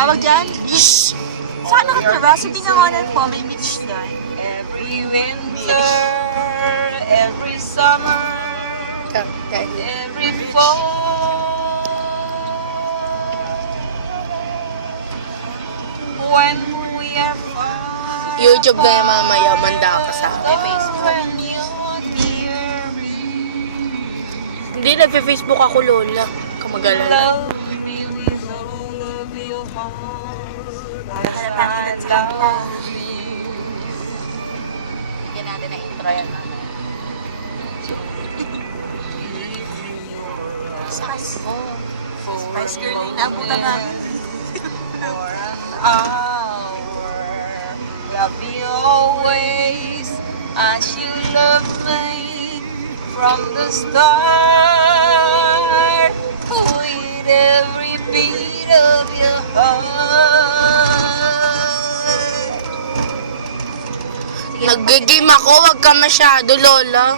tawag dyan? Beach. Saan nakatira? Sabihin na nga na po, may beach dyan. Every winter, every summer, every fall, when we are far YouTube na yung mamaya, manda ka sa akin. when you're near me, Hindi, nagpe-Facebook ako, Lola. Kamagalala. love me with all of your heart, Hanap natin as sa I kanila. love you. Bigyan natin na intro yan namin. Spice. Spice Girl yung naabutan namin. For an hour, love you always as you love me from the start, with every beat of your heart. Nag-game ako, wag ka masyado, Lola.